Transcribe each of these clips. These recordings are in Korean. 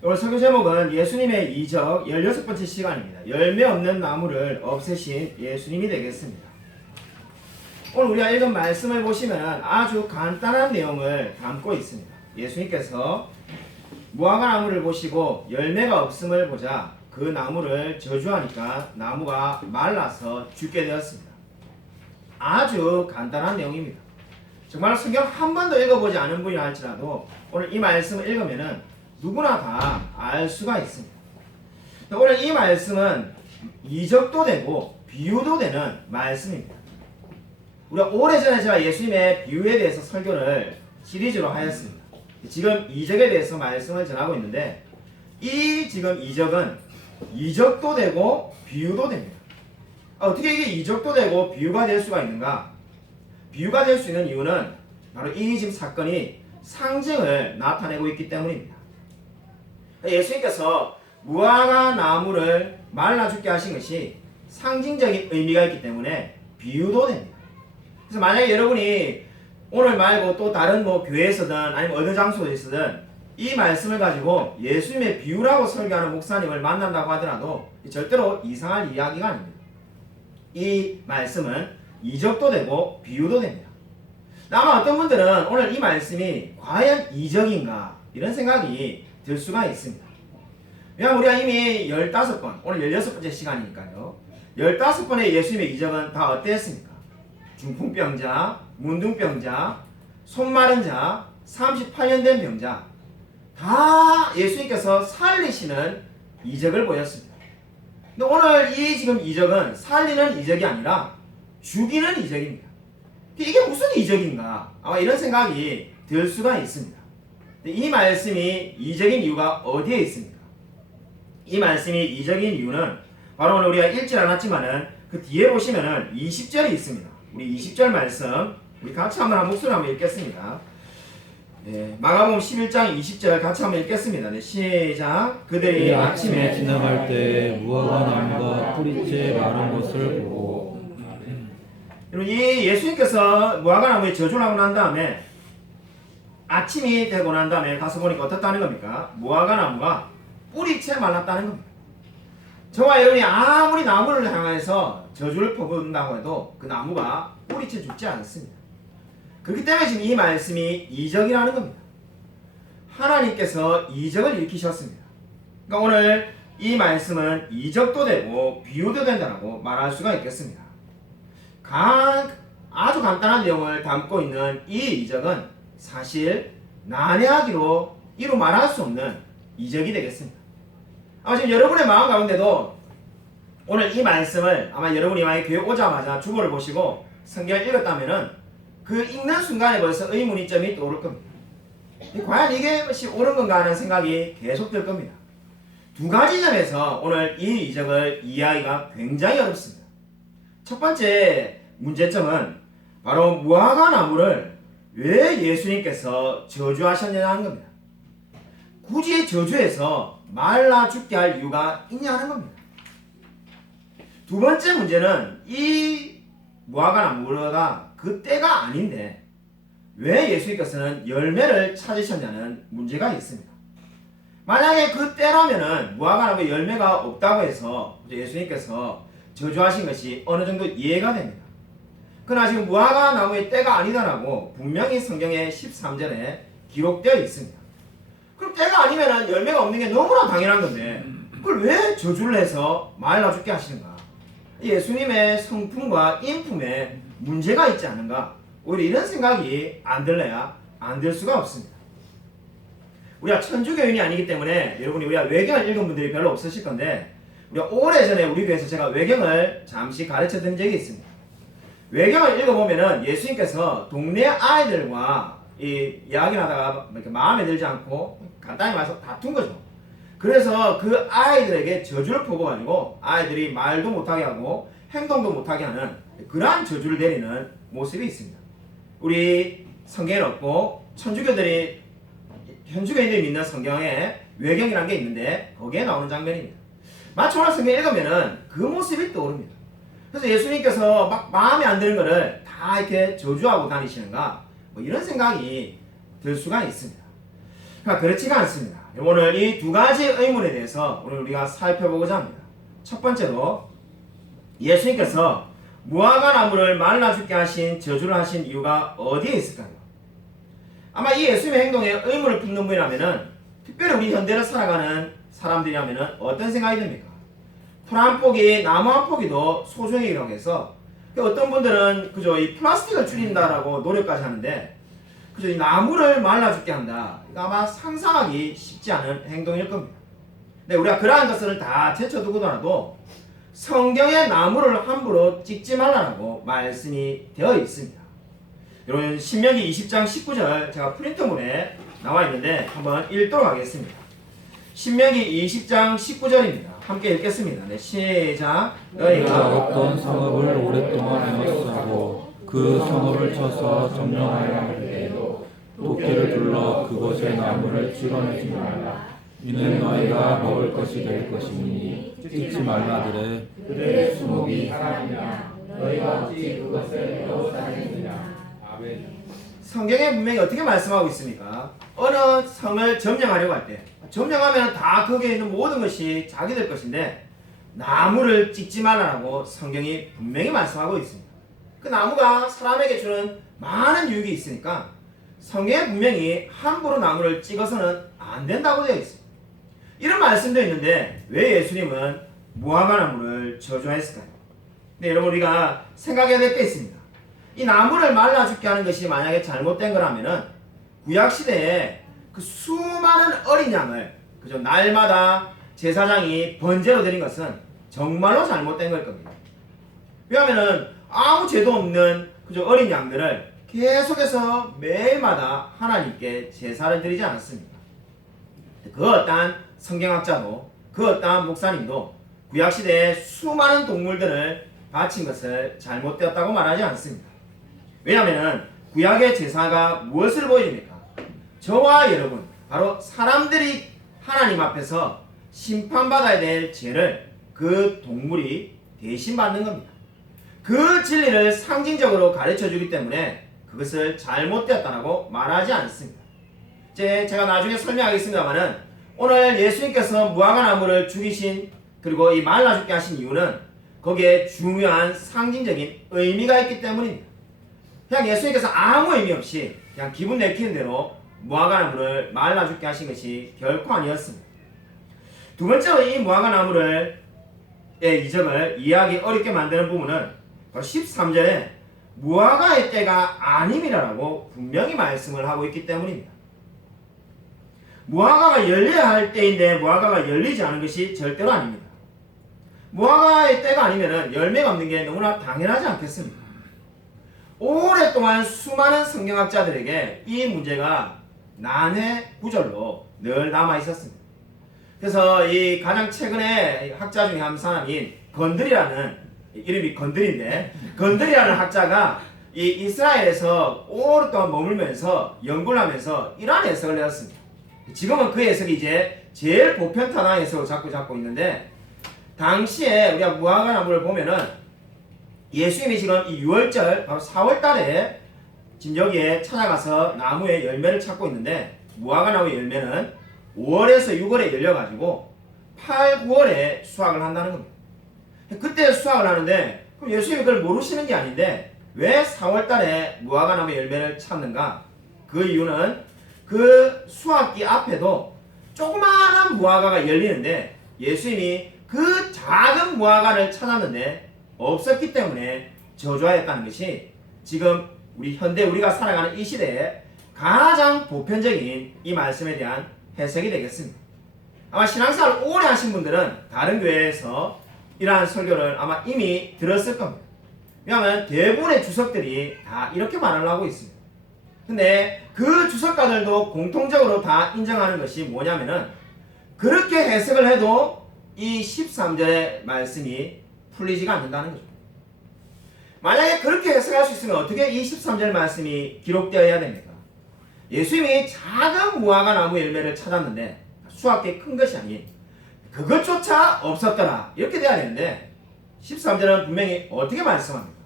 오늘 설교 제목은 예수님의 이적 16번째 시간입니다. 열매 없는 나무를 없애신 예수님이 되겠습니다. 오늘 우리가 읽은 말씀을 보시면 아주 간단한 내용을 담고 있습니다. 예수님께서 무화과 나무를 보시고 열매가 없음을 보자 그 나무를 저주하니까 나무가 말라서 죽게 되었습니다. 아주 간단한 내용입니다. 정말 성경 한 번도 읽어보지 않은 분이라 할지라도 오늘 이 말씀을 읽으면 누구나 다 알 수가 있습니다. 오늘 이 말씀은 이적도 되고 비유도 되는 말씀입니다. 우리가 오래전에 제가 예수님의 비유에 대해서 설교를 시리즈로 하였습니다. 지금 이적에 대해서 말씀을 전하고 있는데 이 지금 이적은 이적도 되고 비유도 됩니다. 어떻게 이게 이적도 되고 비유가 될 수가 있는가? 비유가 될 수 있는 이유는 바로 이 지금 사건이 상징을 나타내고 있기 때문입니다. 예수님께서 무화과 나무를 말라 죽게 하신 것이 상징적인 의미가 있기 때문에 비유도 됩니다. 그래서 만약에 여러분이 오늘 말고 또 다른 교회에서든 아니면 어느 장소에서든 이 말씀을 가지고 예수님의 비유라고 설교하는 목사님을 만난다고 하더라도 절대로 이상할 이야기가 아닙니다. 이 말씀은 이적도 되고 비유도 됩니다. 아마 어떤 분들은 오늘 이 말씀이 과연 이적인가 이런 생각이 들 수가 있습니다. 왜냐하면 우리가 이미 15번, 오늘 16번째 시간이니까요. 15번의 예수님의 이적은 다 어땠습니까? 중풍병자, 문둥병자, 손 마른 자, 38년 된 병자 다 예수님께서 살리시는 이적을 보였습니다. 근데 오늘 이 지금 이적은 살리는 이적이 아니라 죽이는 이적입니다. 이게 무슨 이적인가? 아마 이런 생각이 들 수가 있습니다. 이 말씀이 이적인 이유가 어디에 있습니까? 이 말씀이 이적인 이유는 바로 오늘 우리가 읽지 않았지만은 그 뒤에 보시면은 20절이 있습니다. 우리 20절 말씀 우리 같이 한번 한 목소리 한번 읽겠습니다. 마가복음 11장 20절 같이 한번 읽겠습니다. 네, 시작. 그들이 아침에 지나갈 때 무화과 나무가 뿌리째 마른 것을 보고. 여러분 이 예수님께서 무화과 나무에 저주를 하고 난 다음에 아침이 되고 난 다음에 가서 보니까 어떻다는 겁니까? 무화과 나무가 뿌리채 말랐다는 겁니다. 저와 여러분이 아무리 나무를 향해서 저주를 퍼붓는다고 해도 그 나무가 뿌리채 죽지 않습니다. 그렇기 때문에 지금 이 말씀이 이적이라는 겁니다. 하나님께서 이적을 일으키셨습니다. 그러니까 오늘 이 말씀은 이적도 되고 비유도 된다고 말할 수가 있겠습니다. 아주 간단한 내용을 담고 있는 이 이적은 사실 난해하기로 이루 말할 수 없는 이적이 되겠습니다. 아마 지금 여러분의 마음 가운데도 오늘 이 말씀을 아마 여러분이 만약 교회 오자마자 주보를 보시고 성경을 읽었다면은 그 읽는 순간에 벌써 의문점이 떠오를 겁니다. 과연 이게 옳은 건가 하는 생각이 계속 들 겁니다. 두 가지 점에서 오늘 이 이적을 이해하기가 굉장히 어렵습니다. 첫 번째 문제점은 바로 무화과 나무를 왜 예수님께서 저주하셨냐는 겁니다. 굳이 저주해서 말라 죽게 할 이유가 있냐는 겁니다. 두 번째 문제는 이 무화과 나무가 그 때가 아닌데 왜 예수님께서는 열매를 찾으셨냐는 문제가 있습니다. 만약에 그 때라면은 무화과 나무에 열매가 없다고 해서 예수님께서 저주하신 것이 어느 정도 이해가 됩니다. 그러나 지금 무화과 나무의 때가 아니다라고 분명히 성경의 13절에 기록되어 있습니다. 그럼 때가 아니면 열매가 없는 게 너무나 당연한 건데 그걸 왜 저주를 해서 말라 죽게 하시는가? 예수님의 성품과 인품에 문제가 있지 않은가? 오히려 이런 생각이 안 들래야 안 들 수가 없습니다. 우리가 천주교인이 아니기 때문에 여러분이 우리가 외경을 읽은 분들이 별로 없으실 건데 우리가 오래전에 우리 교회에서 제가 외경을 잠시 가르쳐 드린 적이 있습니다. 외경을 읽어보면은 예수님께서 동네 아이들과 이야기를 하다가 이렇게 마음에 들지 않고 간단히 말해서 다툰 거죠. 그래서 그 아이들에게 저주를 퍼부어가지고 아이들이 말도 못하게 하고 행동도 못하게 하는 그러한 저주를 내리는 모습이 있습니다. 우리 성경에 없고 천주교인들이 믿는 성경에 외경이라는 게 있는데 거기에 나오는 장면입니다. 마치 오늘 성경 읽으면은 그 모습이 떠오릅니다. 그래서 예수님께서 막 마음에 안 드는 거를 다 이렇게 저주하고 다니시는가 이런 생각이 들 수가 있습니다. 그러나 그렇지가 않습니다. 오늘 이 두 가지 의문에 대해서 오늘 우리가 살펴보고자 합니다. 첫 번째로 예수님께서 무화과 나무를 말라 죽게 하신 저주를 하신 이유가 어디에 있을까요? 아마 이 예수님의 행동에 의문을 품는 분이라면은 특별히 우리 현대를 살아가는 사람들이라면은 어떤 생각이 듭니까? 풀 한 포기, 나무 한 포기도 소중이라고 해서 어떤 분들은 그저 이 플라스틱을 줄인다라고 노력까지 하는데 그저 이 나무를 말라 죽게 한다. 이거 아마 상상하기 쉽지 않은 행동일 겁니다. 근데 우리가 그러한 것을 다 제쳐두고더라도 성경에 나무를 함부로 찍지 말라고 말씀이 되어 있습니다. 여러분 신명기 20장 19절 제가 프린터물에 나와 있는데 한번 읽도록 하겠습니다. 신명기 20장 19절입니다. 함께 읽겠습니다. 네, 시작. 너희가 어떤 성읍을 오랫동안 에워싸고 그 성읍을 쳐서 점령하여 할 때에도 도끼를 둘러 그곳의 나무를 찍어내지 말라. 이는 너희가 먹을 것이 될 것이니 찍지 말라들에 그들의 수목이 사람이라 너희가 어찌 그것을 에워싸느니라. 아멘. 성경에 분명히 어떻게 말씀하고 있습니까? 어느 성을 점령하려고 할 때 점령하면 다 거기에 있는 모든 것이 자기들 것인데 나무를 찍지 말라고 성경이 분명히 말씀하고 있습니다. 그 나무가 사람에게 주는 많은 유익이 있으니까 성경에 분명히 함부로 나무를 찍어서는 안 된다고 되어 있습니다. 이런 말씀도 있는데 왜 예수님은 무화과 나무를 저주했을까요? 네, 여러분 우리가 생각해야 될 게 있습니다. 이 나무를 말라 죽게 하는 것이 만약에 잘못된 거라면은 구약시대에 그 수많은 어린 양을 그저 날마다 제사장이 번제로 드린 것은 정말로 잘못된 걸 겁니다. 왜냐하면은 아무 죄도 없는 그저 어린 양들을 계속해서 매일마다 하나님께 제사를 드리지 않았습니까? 그 어떠한 성경학자도 그 어떠한 목사님도 구약시대에 수많은 동물들을 바친 것을 잘못되었다고 말하지 않습니다. 왜냐하면 구약의 제사가 무엇을 보여줍니까? 저와 여러분 바로 사람들이 하나님 앞에서 심판받아야 될 죄를 그 동물이 대신 받는 겁니다. 그 진리를 상징적으로 가르쳐주기 때문에 그것을 잘못되었다고 말하지 않습니다. 제가 나중에 설명하겠습니다만은 오늘 예수님께서 무화과 나무를 죽이신 그리고 이 말라 죽게 하신 이유는 거기에 중요한 상징적인 의미가 있기 때문입니다. 그냥 예수님께서 아무 의미 없이 그냥 기분 내키는 대로 무화과 나무를 말라 죽게 하신 것이 결코 아니었습니다. 두 번째로 이 무화과 나무의 이적을 이해하기 어렵게 만드는 부분은 바로 13절에 무화과의 때가 아님이라고 분명히 말씀을 하고 있기 때문입니다. 무화과가 열려야 할 때인데 무화과가 열리지 않은 것이 절대로 아닙니다. 무화과의 때가 아니면 열매가 없는 게 너무나 당연하지 않겠습니까? 오랫동안 수많은 성경학자들에게 이 문제가 난해 구절로 늘 남아 있었습니다. 그래서 이 가장 최근에 학자 중에 한 사람인 건드리라는 이름이 건드리인데 건드리라는 학자가 이 이스라엘에서 오랫동안 머물면서 연구를 하면서 이러한 해석을 내었습니다. 지금은 그 해석이 이제 제일 보편타당 해석을 잡고 있는데 당시에 우리가 무화과 나무를 보면은 예수님이 지금 이 6월절 바로 4월 달에 지금 여기에 찾아가서 나무에 열매를 찾고 있는데 무화과 나무의 열매는 5월에서 6월에 열려가지고 8, 9월에 수확을 한다는 겁니다. 그때 수확을 하는데 그럼 예수님이 그걸 모르시는 게 아닌데 왜 4월 달에 무화과 나무의 열매를 찾는가? 그 이유는 그 수확기 앞에도 조그마한 무화과가 열리는데 예수님이 그 작은 무화과를 찾았는데 없었기 때문에 저주하였다는 것이 지금 우리 현대 우리가 살아가는 이 시대에 가장 보편적인 이 말씀에 대한 해석이 되겠습니다. 아마 신앙생활을 오래 하신 분들은 다른 교회에서 이러한 설교를 아마 이미 들었을 겁니다. 왜냐하면 대부분의 주석들이 다 이렇게 말을 하고 있습니다. 근데 그 주석가들도 공통적으로 다 인정하는 것이 뭐냐면은 그렇게 해석을 해도 이 13절의 말씀이 풀리지가 않는다는 거죠. 만약에 그렇게 해석할 수 있으면 어떻게 이 13절 말씀이 기록되어야 됩니까? 예수님이 작은 무화과 나무 열매를 찾았는데 수확이 큰 것이 아닌 그것조차 없었더라 이렇게 돼야 되는데 13절은 분명히 어떻게 말씀합니까?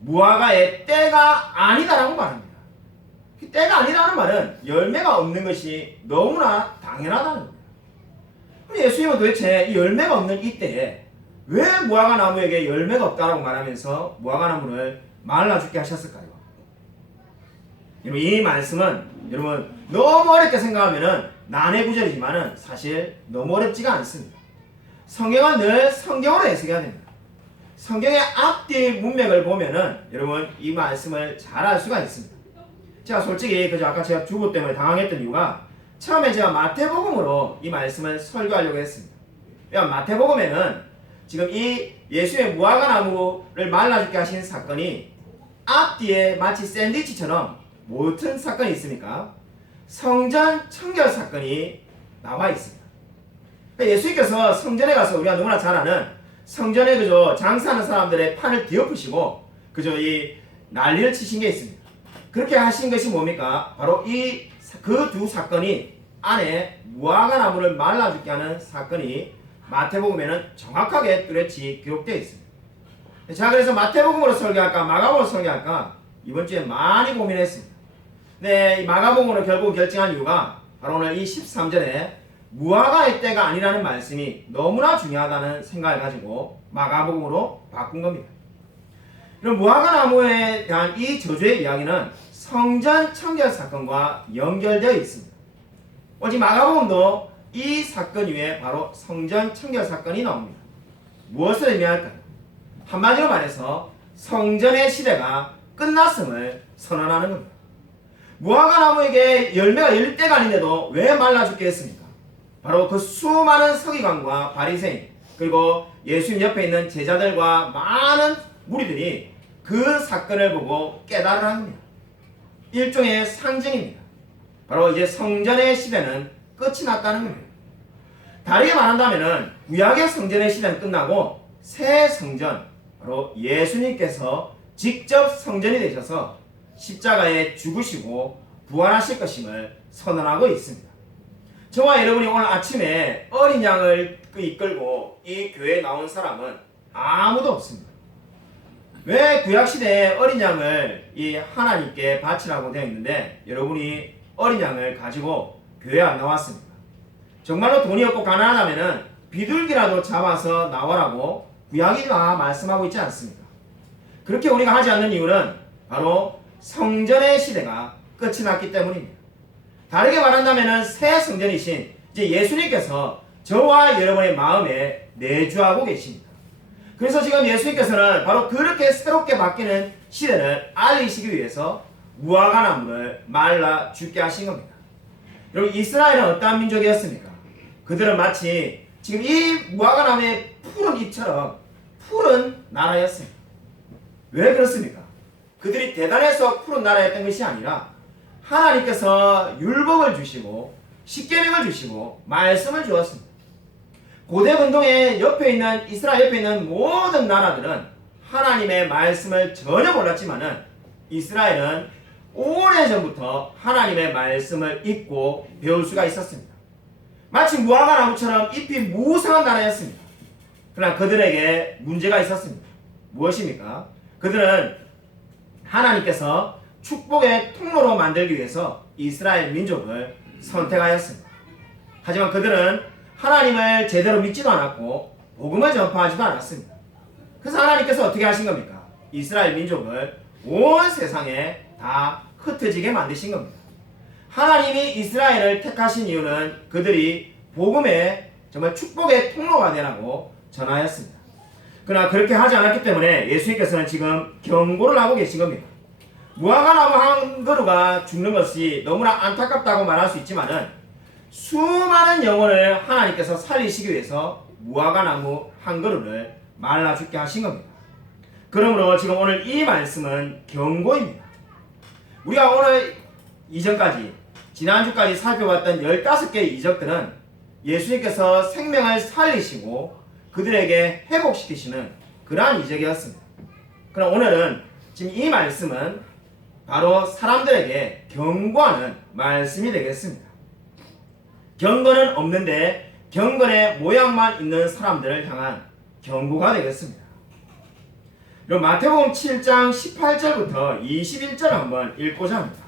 무화과의 때가 아니다라고 말합니다. 때가 아니라는 말은 열매가 없는 것이 너무나 당연하다는 거예요. 그럼 예수님은 도대체 이 열매가 없는 이때에 왜 무화과 나무에게 열매가 없다라고 말하면서 무화과 나무를 말라 죽게 하셨을까요? 여러분, 이 말씀은 여러분 너무 어렵게 생각하면은 난해 구절이지만은 사실 너무 어렵지가 않습니다. 성경은 늘 성경으로 해석해야 됩니다. 성경의 앞뒤 문맥을 보면은 여러분 이 말씀을 잘 알 수가 있습니다. 제가 솔직히 그저 아까 제가 주보 때문에 당황했던 이유가 처음에 제가 마태복음으로 이 말씀을 설교하려고 했습니다. 마태복음에는 지금 이 예수의 무화과 나무를 말라 죽게 하신 사건이 앞뒤에 마치 샌드위치처럼 무슨 사건이 있습니까? 성전 청결 사건이 나와 있습니다. 예수님께서 성전에 가서 우리가 너무나 잘 아는 성전에 그저 장사하는 사람들의 판을 뒤엎으시고 그저 이 난리를 치신 게 있습니다. 그렇게 하신 것이 뭡니까? 바로 그 두 사건이 안에 무화과 나무를 말라 죽게 하는 사건이 마태복음에는 정확하게 뚜렷이 기록되어 있습니다. 자, 그래서 마태복음으로 설교할까 마가복음으로 설교할까 이번 주에 많이 고민했습니다. 네, 이 마가복음으로 결국 결정한 이유가 바로 오늘 이 13절에 무화과의 때가 아니라는 말씀이 너무나 중요하다는 생각을 가지고 마가복음으로 바꾼 겁니다. 그럼 무화과 나무에 대한 이 저주의 이야기는 성전 청결 사건과 연결되어 있습니다. 오직 마가복음도 이 사건 이후에 바로 성전 청결 사건이 나옵니다. 무엇을 의미할까요? 한마디로 말해서 성전의 시대가 끝났음을 선언하는 겁니다. 무화과 나무에게 열매가 열릴 때가 아닌데도 왜 말라 죽게 했습니까? 바로 그 수많은 서기관과 바리새인 그리고 예수님 옆에 있는 제자들과 많은 무리들이 그 사건을 보고 깨달으라 합니다. 일종의 상징입니다. 바로 이제 성전의 시대는 끝이 났다는 겁니다. 다르게 말한다면 구약의 성전의 시대는 끝나고 새 성전, 바로 예수님께서 직접 성전이 되셔서 십자가에 죽으시고 부활하실 것임을 선언하고 있습니다. 저와 여러분이 오늘 아침에 어린 양을 이끌고 이 교회에 나온 사람은 아무도 없습니다. 왜 구약시대에 어린 양을 이 하나님께 바치라고 되어 있는데 여러분이 어린 양을 가지고 교회에 안 나왔습니까? 정말로 돈이 없고 가난하다면 비둘기라도 잡아서 나와라고 구약이 다 말씀하고 있지 않습니까? 그렇게 우리가 하지 않는 이유는 바로 성전의 시대가 끝이 났기 때문입니다. 다르게 말한다면 새 성전이신 이제 예수님께서 저와 여러분의 마음에 내주하고 계십니다. 그래서 지금 예수님께서는 바로 그렇게 새롭게 바뀌는 시대를 알리시기 위해서 무화과 나무를 말라 죽게 하신 겁니다. 여러분, 이스라엘은 어떠한 민족이었습니까? 그들은 마치 지금 이 무화과 나무의 푸른 잎처럼 푸른 나라였습니다. 왜 그렇습니까? 그들이 대단해서 푸른 나라였던 것이 아니라 하나님께서 율법을 주시고 십계명을 주시고 말씀을 주었습니다. 고대 근동의 옆에 있는 이스라엘 옆에 있는 모든 나라들은 하나님의 말씀을 전혀 몰랐지만은 이스라엘은 오래전부터 하나님의 말씀을 읽고 배울 수가 있었습니다. 마치 무화과 나무처럼 잎이 무성한 나라였습니다. 그러나 그들에게 문제가 있었습니다. 무엇입니까? 그들은 하나님께서 축복의 통로로 만들기 위해서 이스라엘 민족을 선택하였습니다. 하지만 그들은 하나님을 제대로 믿지도 않았고 복음을 전파하지도 않았습니다. 그래서 하나님께서 어떻게 하신 겁니까? 이스라엘 민족을 온 세상에 다 흩어지게 만드신 겁니다. 하나님이 이스라엘을 택하신 이유는 그들이 복음의 정말 축복의 통로가 되라고 전하였습니다. 그러나 그렇게 하지 않았기 때문에 예수님께서는 지금 경고를 하고 계신 겁니다. 무화과 나무 한 그루가 죽는 것이 너무나 안타깝다고 말할 수 있지만은 수많은 영혼을 하나님께서 살리시기 위해서 무화과 나무 한 그루를 말라 죽게 하신 겁니다. 그러므로 지금 오늘 이 말씀은 경고입니다. 우리가 오늘 이전까지 지난주까지 살펴봤던 15개의 이적들은 예수님께서 생명을 살리시고 그들에게 회복시키시는 그러한 이적이었습니다. 그럼 오늘은 지금 이 말씀은 바로 사람들에게 경고하는 말씀이 되겠습니다. 경건은 없는데 경건의 모양만 있는 사람들을 향한 경고가 되겠습니다. 그럼 마태복음 7장 18절부터 21절 한번 읽고자 합니다.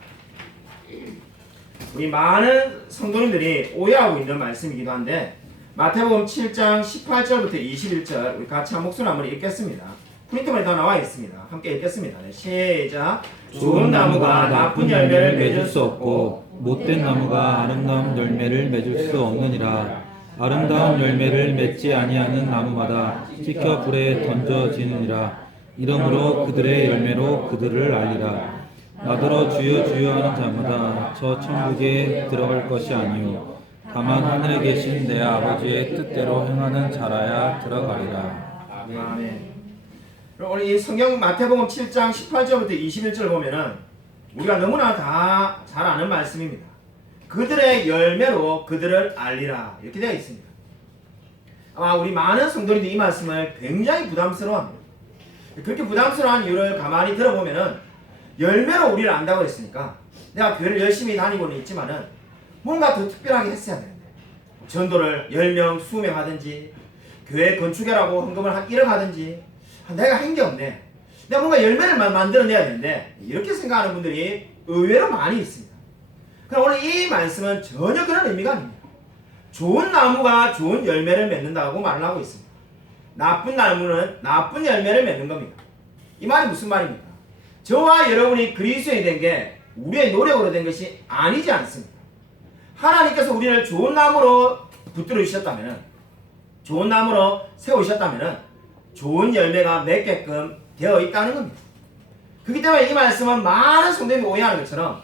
우리 많은 성도님들이 오해하고 있는 말씀이기도 한데 마태복음 7장 18절부터 21절 우리 같이 한 목소리 한번 읽겠습니다. 프린트본에 다 나와 있습니다. 함께 읽겠습니다. 네, 시작. 좋은 나무가 나쁜 열매를 맺을 수 없고 못된 나무가 아름다운 열매를 맺을 수 없느니라. 아름다운 열매를 맺지 아니하는 나무마다 찍혀 불에 던져지느니라. 이러므로 그들의 열매로 그들을 알리라. 나더러 주여 주여 하는 자마다 저 천국에 들어갈 것이 아니요 다만 하늘에 계신 내 아버지의 뜻대로 행하는 자라야 들어가리라. 아멘. 그럼 오늘 이 성경 마태복음 7장 18절부터 21절 보면은 우리가 너무나 다 잘 아는 말씀입니다. 그들의 열매로 그들을 알리라 이렇게 되어 있습니다. 아마 우리 많은 성도님들이 이 말씀을 굉장히 부담스러워합니다. 그렇게 부담스러워한 이유를 가만히 들어보면은 열매로 우리를 안다고 했으니까 내가 교회를 열심히 다니고는 있지만은 뭔가 더 특별하게 했어야 되는데 전도를 10명, 20명 하든지 교회 건축이라고 헌금을 한 1억 하든지 내가 한 게 없네. 내가 뭔가 열매를 만들어내야 되는데 이렇게 생각하는 분들이 의외로 많이 있습니다. 그럼 오늘 이 말씀은 전혀 그런 의미가 아닙니다. 좋은 나무가 좋은 열매를 맺는다고 말을 하고 있습니다. 나쁜 나무는 나쁜 열매를 맺는 겁니다. 이 말이 무슨 말입니까? 저와 여러분이 그리스도인이 된 게 우리의 노력으로 된 것이 아니지 않습니다. 하나님께서 우리를 좋은 나무로 붙들어 주셨다면, 좋은 나무로 세우셨다면 좋은 열매가 맺게끔 되어 있다는 겁니다. 그렇기 때문에 이 말씀은 많은 성도님이 오해하는 것처럼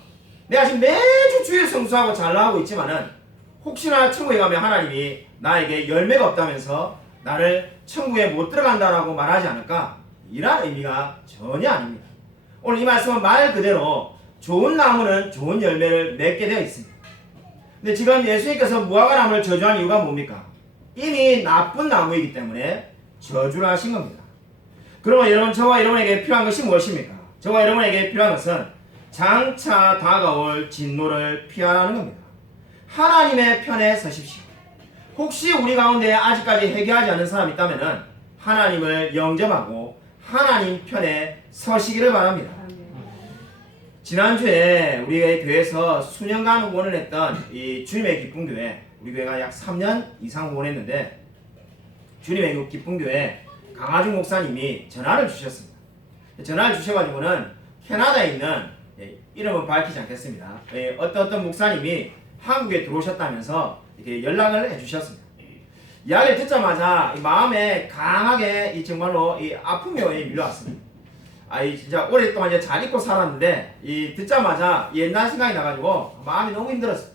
내가 지금 매주 주일 성수하고 잘 나가고 있지만은 혹시나 천국에 가면 하나님이 나에게 열매가 없다면서 나를 천국에 못 들어간다라고 말하지 않을까? 이런 의미가 전혀 아닙니다. 오늘 이 말씀은 말 그대로 좋은 나무는 좋은 열매를 맺게 되어 있습니다. 근데 지금 예수님께서 무화과나무를 저주한 이유가 뭡니까? 이미 나쁜 나무이기 때문에 저주를 하신 겁니다. 그러면 여러분, 저와 여러분에게 필요한 것이 무엇입니까? 저와 여러분에게 필요한 것은 장차 다가올 진노를 피하라는 겁니다. 하나님의 편에 서십시오. 혹시 우리 가운데 아직까지 회개하지 않은 사람이 있다면 하나님을 영접하고 하나님 편에 서시기를 바랍니다. 지난주에 우리 교회에서 수년간 후원을 했던 이 주님의 기쁨교회, 우리 교회가 약 3년 이상 후원했는데 주님의 기쁨교회 강하중 목사님이 전화를 주셨습니다. 전화를 주셔가지고는 캐나다에 있는, 이름은 밝히지 않겠습니다, 어떤 목사님이 한국에 들어오셨다면서 이렇게 연락을 해주셨습니다. 이야기를 듣자마자 마음에 강하게 정말로 아픔이 밀려왔습니다. 진짜 오랫동안 이제 잘 잊고 살았는데 듣자마자 옛날 생각이 나가지고 마음이 너무 힘들었어요.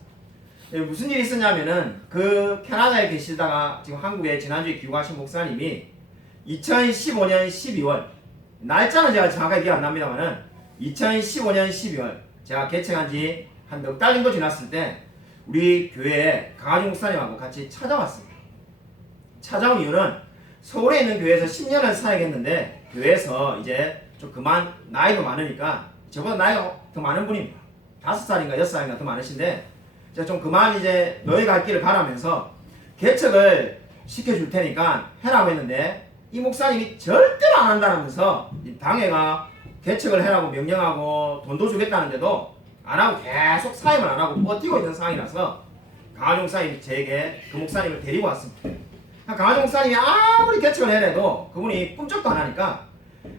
무슨 일이 있었냐면은 그 캐나다에 계시다가 지금 한국에 지난주에 귀국하신 목사님이 2015년 12월, 날짜는 제가 정확하게 기억 안 납니다만은 2015년 12월 제가 개척한 지 한 넉 달 정도 지났을 때 우리 교회에 강하중 목사님하고 같이 찾아왔습니다. 찾아온 이유는 서울에 있는 교회에서 10년을 사역했는데 교회에서 이제 좀 그만 나이도 많으니까, 저보다 나이가 더 많은 분입니다. 5살인가 6살인가 더 많으신데 제가 좀 그만 이제 너희 갈 길을 가라면서 개척을 시켜줄 테니까 해라고 했는데 이 목사님이 절대로 안 한다면서 당회가 개척을 해라고 명령하고 돈도 주겠다는데도 안 하고 계속 사임을 안 하고 버티고 있는 상황이라서 강하중 목사님이 제게 그 목사님을 데리고 왔습니다. 강하중 목사님이 아무리 개척을 해도 그분이 꿈쩍도 안 하니까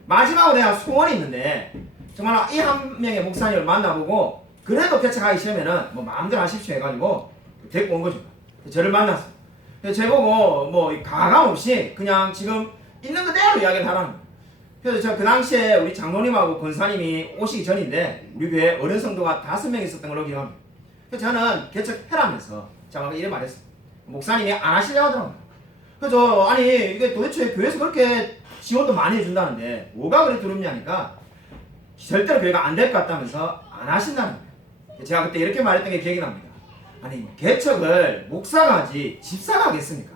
마지막으로 내가 소원이 있는데 정말 이 한 명의 목사님을 만나보고 그래도 개척하기 싫으면은 뭐 마음대로 하십시오 해가지고 데리고 온 거죠. 저를 만났어요. 그래서 저보고 뭐 가감 없이 그냥 지금 있는 그대로 이야기를 하라는 거예요. 그래서 저 그 당시에 우리 장로님하고 권사님이 오시기 전인데 우리 교회 어른 성도가 5명 있었던 걸로 기억합니다. 그래서 저는 개척해라면서 제가 이래 말했어요. 목사님이 안 하시려고 하더라고요. 그래서 아니 이게 도대체 교회에서 그렇게 지원도 많이 해준다는데 뭐가 그래 두렵냐니까 절대로 교회가 안 될 것 같다면서 안 하신다는 거예요. 제가 그때 이렇게 말했던 게 기억이 납니다. 아니 개척을 목사가 하지 집사가 하겠습니까?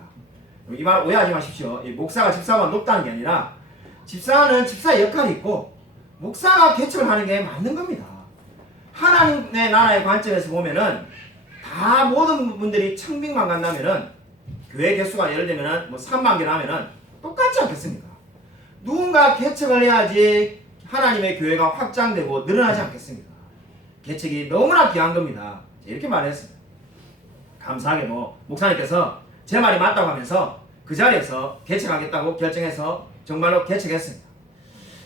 이 말 오해하지 마십시오. 목사가 집사가 높다는 게 아니라 집사는 집사의 역할이 있고 목사가 개척을 하는 게 맞는 겁니다. 하나님의 나라의 관점에서 보면은 다 모든 분들이 청빙만 간다면은 교회 개수가 예를 들면은 뭐 3만 개 나면은 똑같지 않겠습니까? 누군가 개척을 해야지 하나님의 교회가 확장되고 늘어나지 않겠습니까? 개척이 너무나 귀한 겁니다. 이렇게 말했습니다. 감사하게 목사님께서 제 말이 맞다고 하면서 그 자리에서 개척하겠다고 결정해서 정말로 개척했습니다.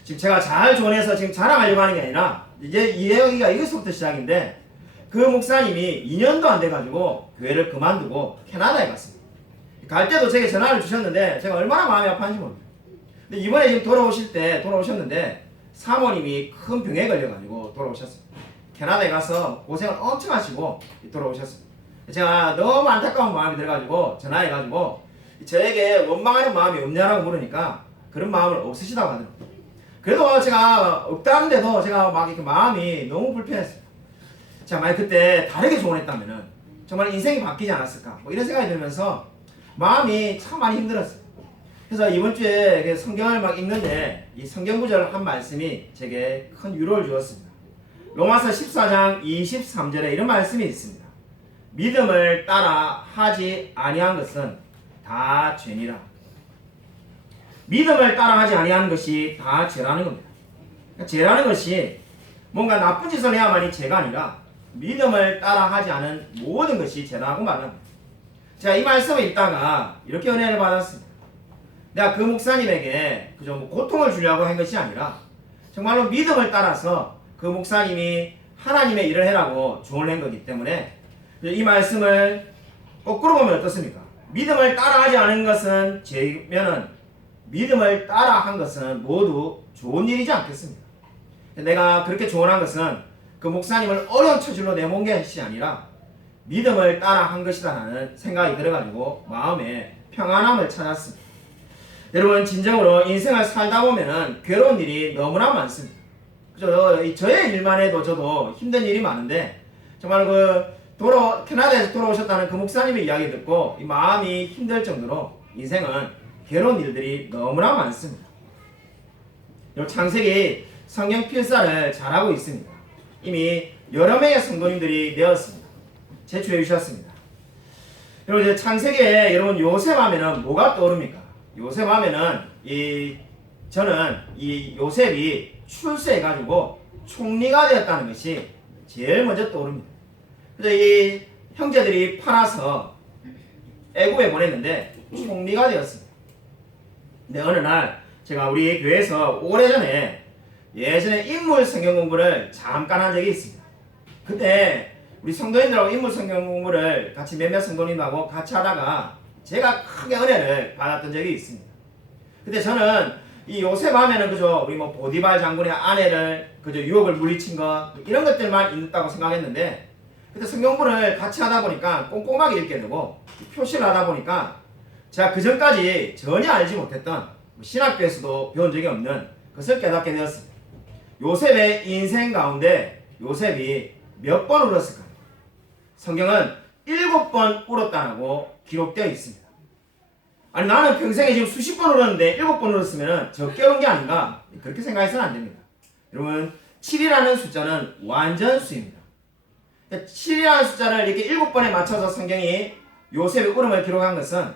지금 제가 잘 조언해서 지금 자랑하려고 하는 게 아니라 이제 이 이야기가 이것부터 시작인데, 그 목사님이 2년도 안 돼가지고 교회를 그만두고 캐나다에 갔습니다. 갈 때도 제게 전화를 주셨는데 제가 얼마나 마음이 아팠는지 모릅니다. 근데 이번에 지금 돌아오셨는데 사모님이 큰 병에 걸려가지고 돌아오셨습니다. 캐나다에 가서 고생을 엄청 하시고 돌아오셨습니다. 제가 너무 안타까운 마음이 들어가지고 전화해가지고 저에게 원망하는 마음이 없냐라고 물으니까 그런 마음을 없으시다고 하더라고요. 그래도 제가 없다는데도 제가 막 이렇게 마음이 너무 불편했어요. 제가 만약 그때 다르게 조언했다면은 정말 인생이 바뀌지 않았을까, 이런 생각이 들면서 마음이 참 많이 힘들었어요. 그래서 이번 주에 성경을 막 읽는데 이 성경 구절 한 말씀이 제게 큰 위로를 주었습니다. 로마서 14장 23절에 이런 말씀이 있습니다. 믿음을 따라 하지 아니한 것은 다 죄니라. 믿음을 따라 하지 아니한 것이 다 죄라는 겁니다. 죄라는 것이 뭔가 나쁜 짓을 해야만이 죄가 아니라 믿음을 따라 하지 않은 모든 것이 죄라고 말합니다. 제가 이 말씀을 읽다가 이렇게 은혜를 받았습니다. 내가 그 목사님에게 그저 고통을 주려고 한 것이 아니라 정말로 믿음을 따라서 그 목사님이 하나님의 일을 해라고 조언을 한 거기 때문에 이 말씀을 거꾸로 보면 어떻습니까? 믿음을 따라하지 않은 것은 죄면은 믿음을 따라한 것은 모두 좋은 일이지 않겠습니까? 내가 그렇게 조언한 것은 그 목사님을 어려운 처지로 내몬 것이 아니라 믿음을 따라한 것이다라는 생각이 들어가지고 마음에 평안함을 찾았습니다. 여러분, 진정으로 인생을 살다 보면은 괴로운 일이 너무나 많습니다. 그죠? 저의 일만 해도 저도 힘든 일이 많은데 정말 캐나다에서 돌아오셨다는 그 목사님의 이야기 듣고 이 마음이 힘들 정도로 인생은 괴로운 일들이 너무나 많습니다. 창세기 성경 필사를 잘하고 있습니다. 이미 여러 명의 성도님들이 되었습니다. 제출해 주셨습니다. 여러분, 이제 창세기에 여러분 요셉 하면은 뭐가 떠오릅니까? 요셉 하면은 저는 이 요셉이 출세해가지고 총리가 되었다는 것이 제일 먼저 떠오릅니다. 그래서 이 형제들이 팔아서 애굽에 보냈는데 총리가 되었습니다. 근데 어느 날 제가 우리 교회에서 오래전에 예전에 인물 성경 공부를 잠깐 한 적이 있습니다. 그때 우리 성도님들하고 인물 성경 공부를 같이 몇몇 성도님하고 같이 하다가 제가 크게 은혜를 받았던 적이 있습니다. 근데 저는 이 요셉 하면은 그저 우리 보디발 장군의 아내를 그저 유혹을 물리친 것 이런 것들만 있다고 생각했는데, 그때 성경부를 같이 하다 보니까 꼼꼼하게 읽게 되고 표시를 하다 보니까 제가 그 전까지 전혀 알지 못했던 신학교에서도 배운 적이 없는 것을 깨닫게 되었습니다. 요셉의 인생 가운데 요셉이 몇 번 울었을까요? 성경은 7번 울었다고 기록되어 있습니다. 아니, 나는 평생에 지금 수십 번 울었는데 7번 울었으면 적게 울은 게 아닌가? 그렇게 생각해서는 안 됩니다. 여러분, 7이라는 숫자는 완전수입니다. 7이라는 숫자를 이렇게 7번에 맞춰서 성경이 요셉의 울음을 기록한 것은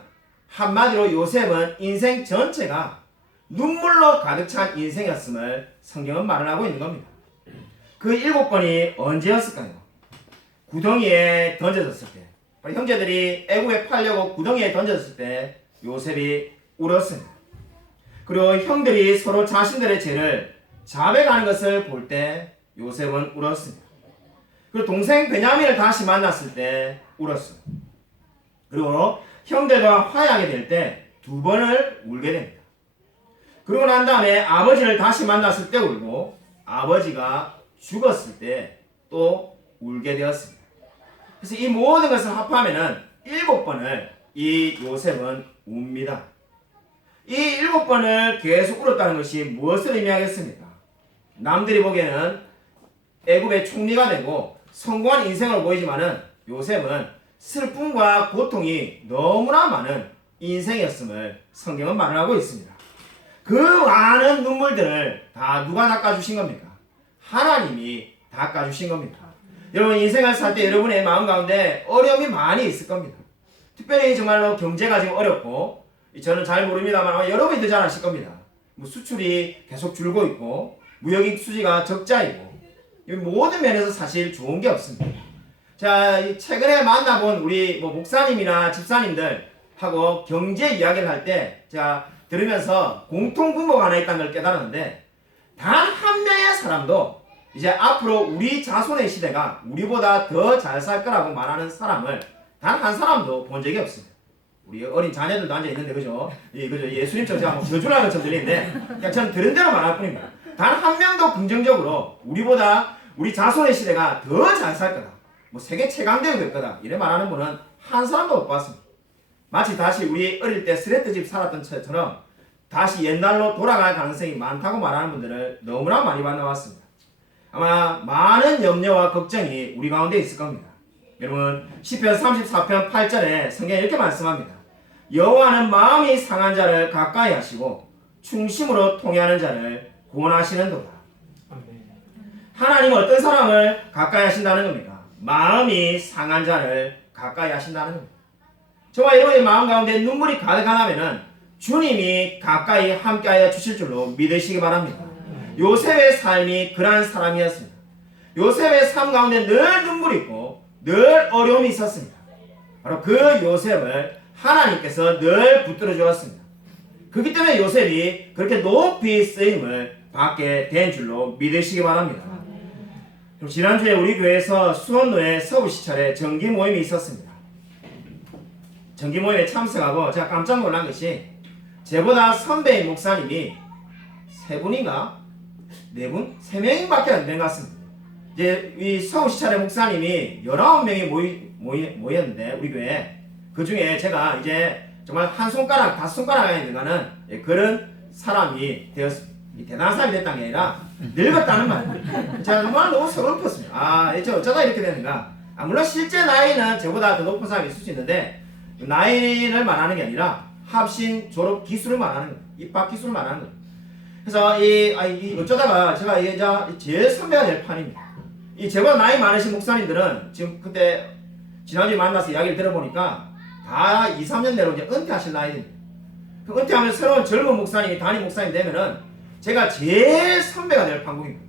한마디로 요셉은 인생 전체가 눈물로 가득 찬 인생이었음을 성경은 말을 하고 있는 겁니다. 그 7번이 언제였을까요? 구덩이에 던져졌을 때, 형제들이 애굽에 팔려고 구덩이에 던져졌을 때 요셉이 울었습니다. 그리고 형들이 서로 자신들의 죄를 자백하는 것을 볼 때 요셉은 울었습니다. 그리고 동생 베냐민을 다시 만났을 때 울었어요. 그리고 형들과 화해하게 될 때 2번을 울게 됩니다. 그러고 난 다음에 아버지를 다시 만났을 때 울고, 아버지가 죽었을 때 또 울게 되었습니다. 그래서 이 모든 것을 합하면은 7번을 이 요셉은 웁니다. 이 7번을 계속 울었다는 것이 무엇을 의미하겠습니까? 남들이 보기에는 애굽의 총리가 되고 성공한 인생을 보이지만은 요셉은 슬픔과 고통이 너무나 많은 인생이었음을 성경은 말을 하고 있습니다. 그 많은 눈물들을 다 누가 닦아주신 겁니까? 하나님이 닦아주신 겁니다. 여러분, 인생을 살 때 여러분의 마음 가운데 어려움이 많이 있을 겁니다. 특별히 정말로 경제가 지금 어렵고, 저는 잘 모릅니다만 여러분이 더 잘 아실 겁니다. 수출이 계속 줄고 있고, 무역익 수지가 적자이고, 이 모든 면에서 사실 좋은 게 없습니다. 자, 최근에 만나본 우리 목사님이나 집사님들하고 경제 이야기를 할 때 제가 들으면서 공통 분모가 하나 있다는 걸 깨달았는데, 단 한 명의 사람도 이제 앞으로 우리 자손의 시대가 우리보다 더 잘 살 거라고 말하는 사람을 단 한 사람도 본 적이 없습니다. 우리 어린 자녀들도 앉아 있는데, 그죠? 그죠? 예수님처럼 제가 저주라는 것처럼 들리는데, 그냥 저는 들은 대로 말할 뿐입니다. 단 한 명도 긍정적으로 우리보다 우리 자손의 시대가 더 잘 살 거다, 세계 최강대국이 될 거다, 이래 말하는 분은 한 사람도 못 봤습니다. 마치 다시 우리 어릴 때 스레트집 살았던 것처럼 다시 옛날로 돌아갈 가능성이 많다고 말하는 분들을 너무나 많이 만나왔습니다. 아마 많은 염려와 걱정이 우리 가운데 있을 겁니다. 여러분, 시편 34편 8절에 성경에 이렇게 말씀합니다. 여호와는 마음이 상한 자를 가까이 하시고 충심으로 통회하는 자를 구원하시는도다. 하나님은 어떤 사람을 가까이 하신다는 겁니까? 마음이 상한 자를 가까이 하신다는 겁니다. 저와 여러분의 마음 가운데 눈물이 가득하다면 주님이 가까이 함께하여 주실 줄로 믿으시기 바랍니다. 요셉의 삶이 그러한 사람이었습니다. 요셉의 삶 가운데 늘 눈물이 있고 늘 어려움이 있었습니다. 바로 그 요셉을 하나님께서 늘 붙들어 주었습니다. 그렇기 때문에 요셉이 그렇게 높이 쓰임을 받게 된 줄로 믿으시기 바랍니다. 지난주에 우리 교회에서 수원로에 서부시찰에 정기 모임이 있었습니다. 정기 모임에 참석하고 제가 깜짝 놀란 것이, 제보다 선배인 목사님이 세 분인가? 네 분? 세 명밖에 안 된 것 같습니다. 이제 이 서울시찰의 목사님이 19명이 모였는데, 우리 교회에. 그 중에 제가 이제 정말 한 손가락, 다섯 손가락 안에 들어가는 그런 사람이 되었습니다. 대단한 사람이 됐다는 게 아니라 늙었다는 말. 제가 정말 너무 서글펐습니다. 저 어쩌다 이렇게 되는가. 물론 실제 나이는 저보다 더 높은 사람이 있을 수 있는데, 나이를 말하는 게 아니라 합신, 졸업 기술을 말하는 거예요. 입학 기술을 말하는 거예요. 그래서 어쩌다가 제가 이제 제일 선배가 될 판입니다. 제보다 나이 많으신 목사님들은 지금 그때 지난주에 만나서 이야기를 들어보니까 다 2, 3년 내로 이제 은퇴하실 나이입니다. 그 은퇴하면 새로운 젊은 목사님이 담임 목사님 되면은 제가 제일 선배가 될 판국입니다.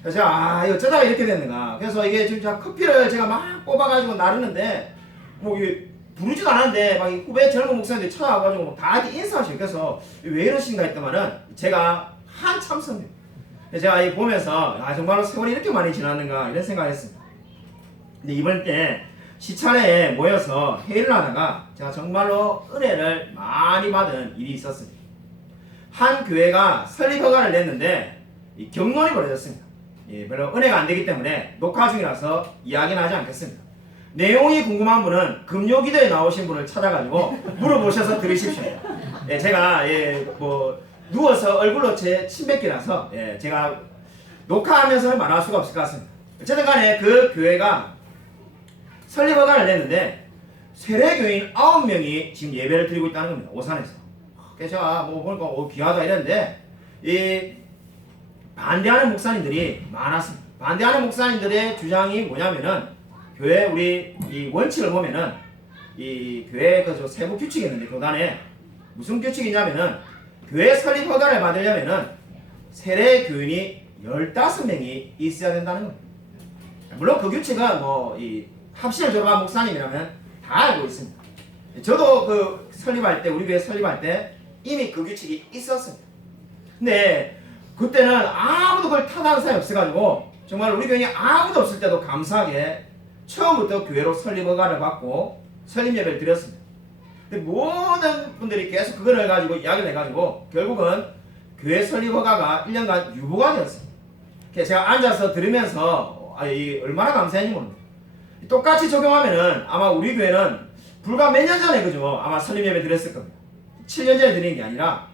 그래서 제가 어쩌다가 이렇게 됐는가. 그래서 이게 지금 커피를 제가 막 뽑아가지고 나르는데 이게 부르지도 않았는데 막 후배 젊은 목사님들이 찾아와가지고 다 이렇게 인사하시고, 그래서 왜 이러신가 했더만은 제가 한참 선배. 제가 보면서 정말로 세월이 이렇게 많이 지났는가 이런 생각을 했습니다. 근데 이번 때 시찰에 모여서 회의를 하다가 제가 정말로 은혜를 많이 받은 일이 있었습니다. 한 교회가 설립 허가를 냈는데 경론이 벌어졌습니다. 별로 은혜가 안 되기 때문에 녹화 중이라서 이야기는 하지 않겠습니다. 내용이 궁금한 분은 금요기도에 나오신 분을 찾아가지고 물어보셔서 들으십시오. 제가 누워서 얼굴로 제 침뱉기라서 제가 녹화하면서 말할 수가 없을 것 같습니다. 어쨌든 간에 그 교회가 설립 허가를 냈는데 세례교인 9명이 지금 예배를 드리고 있다는 겁니다. 오산에서. 그래서 제가 보니까 귀하다 이랬는데 반대하는 목사님들이 많았습니다. 반대하는 목사님들의 주장이 뭐냐면은, 교회 우리 이 원칙을 보면은 이 교회 그 세부 규칙이 있는데, 교단에 무슨 규칙이냐면은 교회 설립 허가를 받으려면은 세례 교인이 15명이 있어야 된다는 겁니다. 물론 그 규칙은 이 합신을 졸업한 목사님이라면 다 알고 있습니다. 저도 그 설립할 때, 우리 교회 설립할 때 이미 그 규칙이 있었습니다. 근데 그때는 아무도 그걸 타당한 사람이 없어가지고 정말 우리 교인이 아무도 없을 때도 감사하게 처음부터 교회로 설립 허가를 받고 설립 예배를 드렸습니다. 근데 모든 분들이 계속 그거를 가지고 이야기를 해가지고 결국은 교회 설립 허가가 1년간 유보가 되었습니다. 그래서 제가 앉아서 들으면서 얼마나 감사했는지 모릅니다. 똑같이 적용하면은 아마 우리 교회는 불과 몇 년 전에 그죠? 아마 설립 예배 드렸을 겁니다. 7년 전에 드린 게 아니라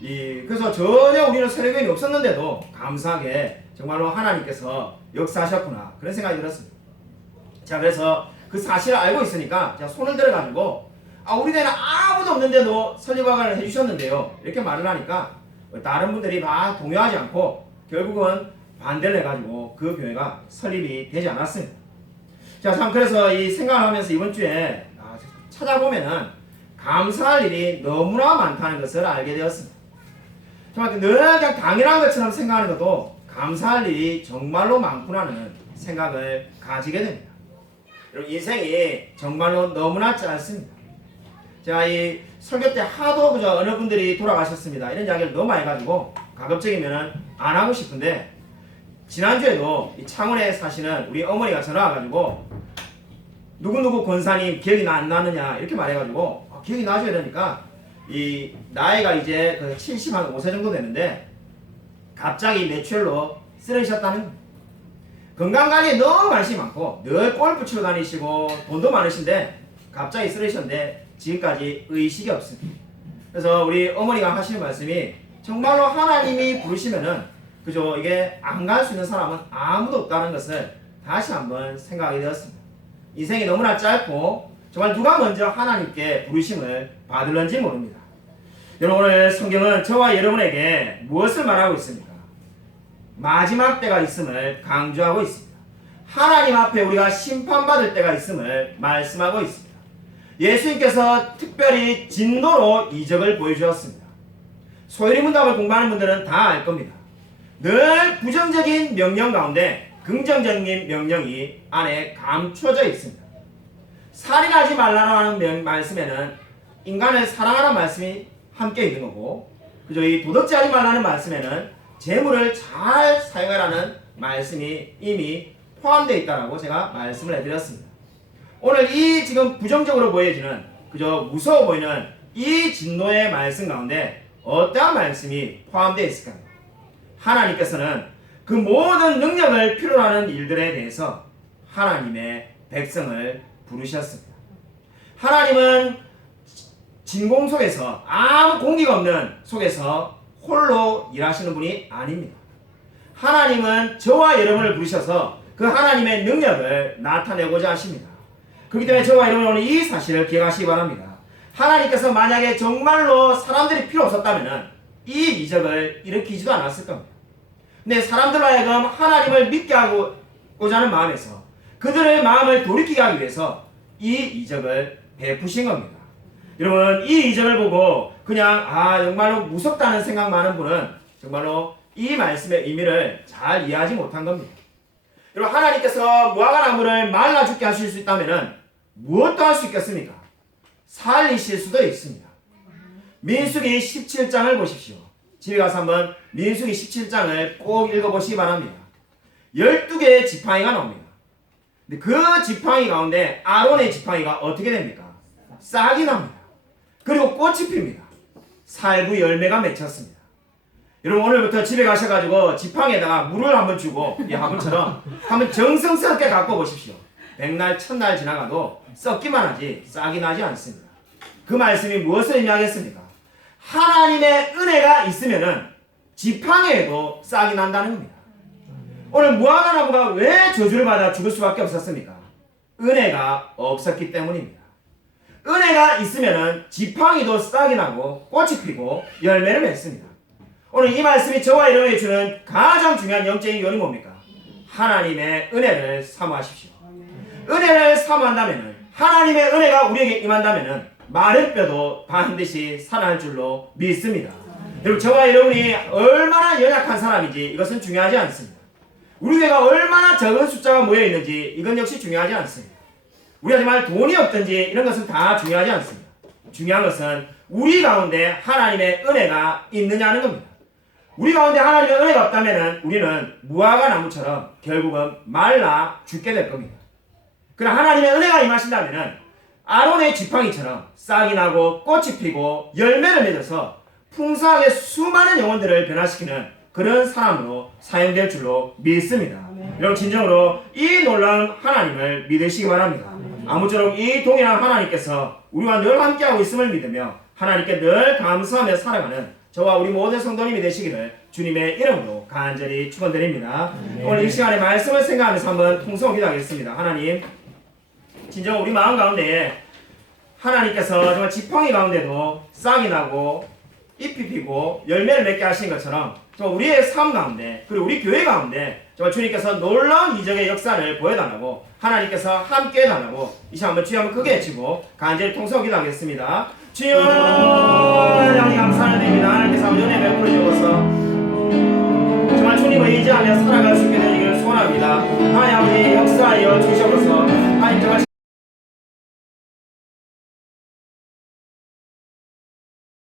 그래서 전혀 우리는 세례교인이 없었는데도 감사하게 정말로 하나님께서 역사하셨구나 그런 생각이 들었습니다. 자, 그래서 그 사실을 알고 있으니까 제가 손을 들어가지고 우리 교회는 아무도 없는데도 설립 허가를 해주셨는데요, 이렇게 말을 하니까 다른 분들이 막 동요하지 않고 결국은 반대를 해가지고 그 교회가 설립이 되지 않았습니다. 자, 참 그래서 이 생각을 하면서 이번 주에 찾아보면은 감사할 일이 너무나 많다는 것을 알게 되었습니다. 정말 늘 그냥 당연한 것처럼 생각하는 것도 감사할 일이 정말로 많구나는 생각을 가지게 됩니다. 여러분, 인생이 정말로 너무나 짧습니다. 제가 이 설교 때 하도 그저 어느 분들이 돌아가셨습니다 이런 이야기를 너무 많이 해가지고 가급적이면 안 하고 싶은데, 지난주에도 이 창원에 사시는 우리 어머니가 전화 와가지고 누구누구 권사님 기억이 안 나느냐 이렇게 말해가지고 기억이 나셔야 되니까, 이 나이가 이제 그 75세 정도 되는데 갑자기 뇌출로 쓰러지셨다는 겁니다. 건강관리에 너무 관심이 많고 늘 골프 치러 다니시고 돈도 많으신데 갑자기 쓰러지셨는데 지금까지 의식이 없습니다. 그래서 우리 어머니가 하시는 말씀이, 정말로 하나님이 부르시면은 그죠, 이게 안 갈 수 있는 사람은 아무도 없다는 것을 다시 한번 생각하게 되었습니다. 인생이 너무나 짧고 정말 누가 먼저 하나님께 부르심을 받을런지 모릅니다. 여러분, 오늘 성경은 저와 여러분에게 무엇을 말하고 있습니까? 마지막 때가 있음을 강조하고 있습니다. 하나님 앞에 우리가 심판받을 때가 있음을 말씀하고 있습니다. 예수님께서 특별히 진노로 이적을 보여주었습니다. 소요리 문답을 공부하는 분들은 다 알 겁니다. 늘 부정적인 명령 가운데 긍정적인 명령이 안에 감춰져 있습니다. 살인하지 말라는 말씀에는 인간을 사랑하라는 말씀이 함께 있는 거고, 그죠? 이 도덕질하지 말라는 말씀에는 재물을 잘 사용하라는 말씀이 이미 포함되어 있다라고 제가 말씀을 해드렸습니다. 오늘 이 지금 부정적으로 보여지는, 그저 무서워 보이는 이 진노의 말씀 가운데 어떠한 말씀이 포함되어 있을까요? 하나님께서는 그 모든 능력을 필요로 하는 일들에 대해서 하나님의 백성을 부르셨습니다. 하나님은 진공 속에서, 아무 공기가 없는 속에서 홀로 일하시는 분이 아닙니다. 하나님은 저와 여러분을 부르셔서 그 하나님의 능력을 나타내고자 하십니다. 그렇기 때문에 저와 여러분 오늘 이 사실을 기억하시기 바랍니다. 하나님께서 만약에 정말로 사람들이 필요 없었다면 이 이적을 일으키지도 않았을 겁니다. 근데 사람들로 하여금 하나님을 믿게 하고자 하는 마음에서 그들의 마음을 돌이키게 하기 위해서 이 이적을 베푸신 겁니다. 여러분, 이 이적을 보고 그냥 정말로 무섭다는 생각 많은 분은 정말로 이 말씀의 의미를 잘 이해하지 못한 겁니다. 여러분, 하나님께서 무화과나무를 말라 죽게 하실 수 있다면 무엇도 할 수 있겠습니까? 살리실 수도 있습니다. 민수기 17장을 보십시오. 집에 가서 한번 민수기 17장을 꼭 읽어보시기 바랍니다. 12개의 지팡이가 나옵니다. 근데 그 지팡이 가운데 아론의 지팡이가 어떻게 됩니까? 싹이 납니다. 그리고 꽃이 핍니다. 살구 열매가 맺혔습니다. 여러분, 오늘부터 집에 가셔가지고 지팡이에다가 물을 한번 주고 이 화분처럼 한번 정성스럽게 갖고 보십시오. 백날 천날 지나가도 썩기만 하지 싹이 나지 않습니다. 그 말씀이 무엇을 의미하겠습니까? 하나님의 은혜가 있으면은 지팡이에도 싹이 난다는 겁니다. 오늘 무화과나무가 왜 저주를 받아 죽을 수밖에 없었습니까? 은혜가 없었기 때문입니다. 은혜가 있으면은 지팡이도 싹이 나고 꽃이 피고 열매를 맺습니다. 오늘 이 말씀이 저와 여러분에게 주는 가장 중요한 영적인 요인이 뭡니까? 하나님의 은혜를 사모하십시오. 은혜를 사모한다면은, 하나님의 은혜가 우리에게 임한다면은 마른 뼈도 반드시 살아날 줄로 믿습니다. 여러분, 저와 여러분이 얼마나 연약한 사람인지 이것은 중요하지 않습니다. 우리 교회가 얼마나 적은 숫자가 모여 있는지 이건 역시 중요하지 않습니다. 우리가 정말 돈이 없든지 이런 것은 다 중요하지 않습니다. 중요한 것은 우리 가운데 하나님의 은혜가 있느냐는 겁니다. 우리 가운데 하나님의 은혜가 없다면 우리는 무화과 나무처럼 결국은 말라 죽게 될 겁니다. 그러나 하나님의 은혜가 임하신다면 아론의 지팡이처럼 싹이 나고 꽃이 피고 열매를 맺어서 풍성하게 수많은 영혼들을 변화시키는 그런 사람으로 사용될 줄로 믿습니다. 여러분, 진정으로 이 놀라운 하나님을 믿으시기 바랍니다. 아무쪼록 이 동일한 하나님께서 우리와 늘 함께하고 있음을 믿으며 하나님께 늘 감사하며 살아가는 저와 우리 모든 성도님이 되시기를 주님의 이름으로 간절히 축원드립니다. 오늘 이 시간에 말씀을 생각하면서 한번 통성을 기도하겠습니다. 하나님, 진정 우리 마음 가운데 하나님께서 정말 지팡이 가운데도 싹이 나고 잎이 피고 열매를 맺게 하신 것처럼 정말 우리의 삶 가운데, 그리고 우리 교회 가운데 정말 주님께서 놀라운 이적의 역사를 보여달라고, 하나님께서 함께 해달라고 이 시간 한번 주여 한번 크게 외치고 간절히 통성 기도하겠습니다. 주여, 하나님 감사드립니다. 하나님께서 은혜 베풀어 주셔서 정말 주님 주님 의지하며 살아갈 수 있게 되기를 소원합니다. 하나님 아버지 역사하여 주셔서